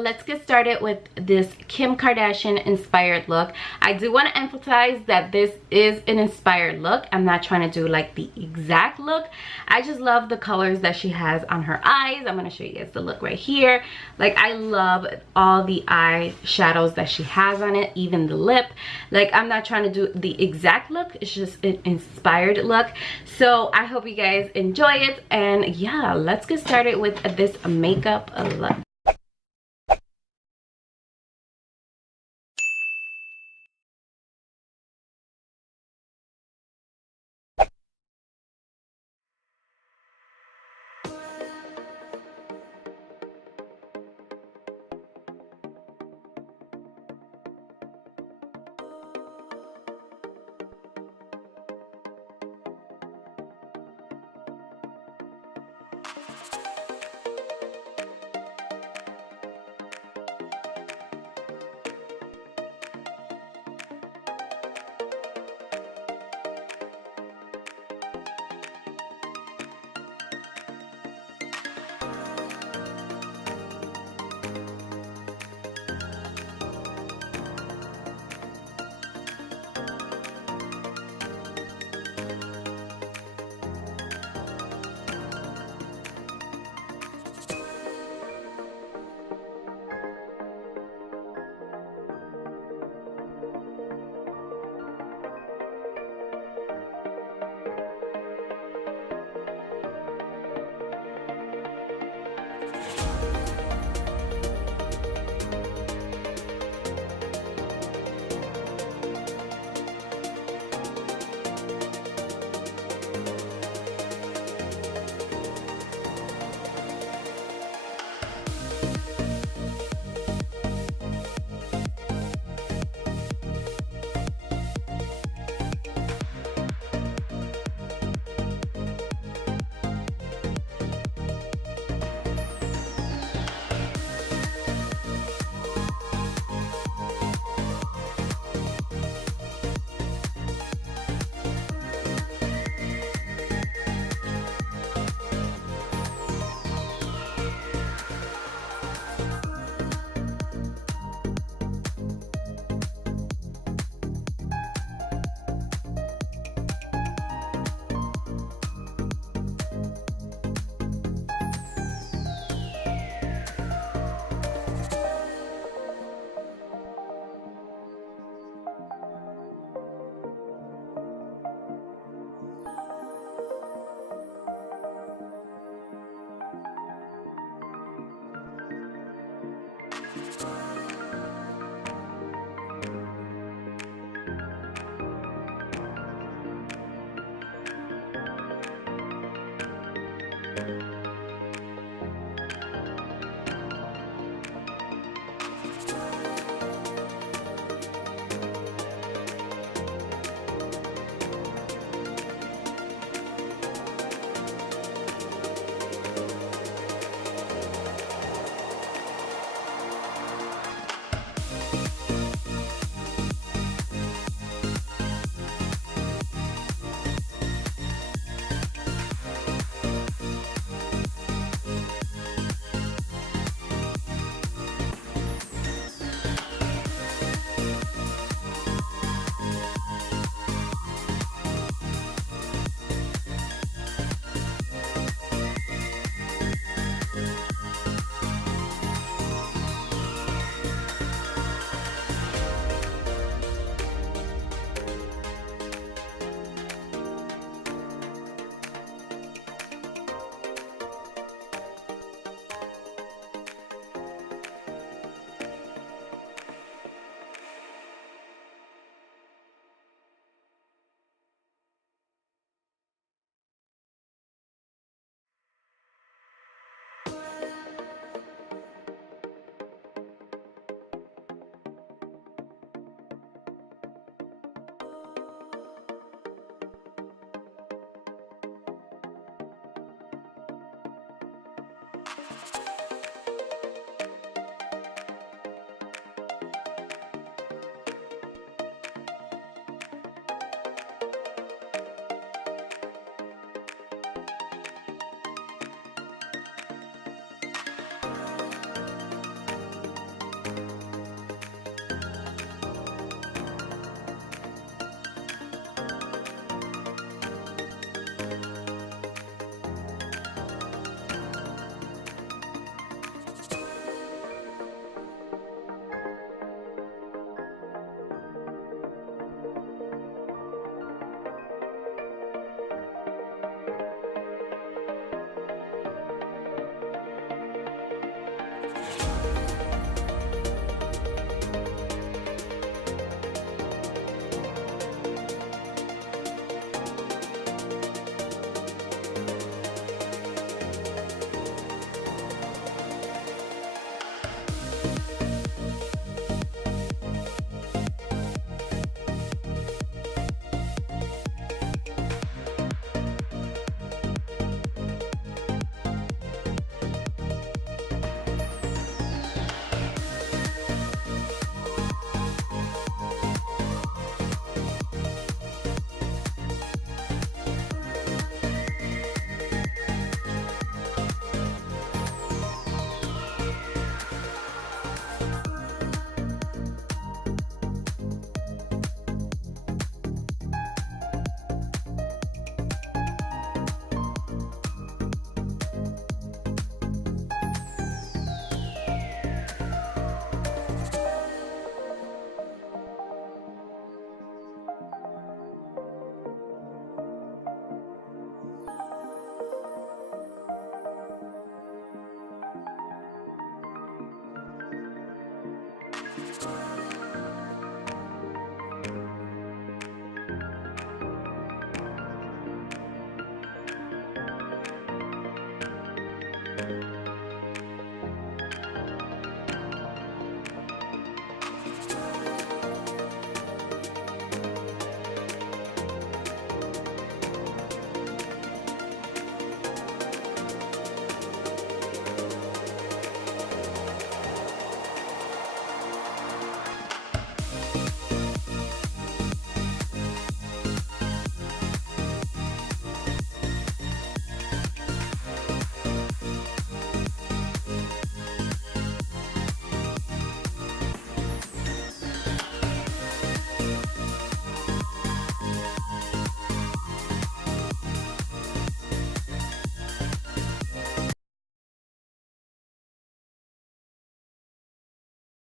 let's get started with this Kim Kardashian inspired look. I do want to emphasize that this is an inspired look. I'm not trying to do like the exact look. I just love the colors that she has on her eyes. I'm going to show you guys the look right here. Like, I love all the eye shadows that she has on it, even the lip. Like, I'm not trying to do the exact look. It's just an inspired look. So I hope you guys enjoy it, and yeah, let's get started with this makeup look.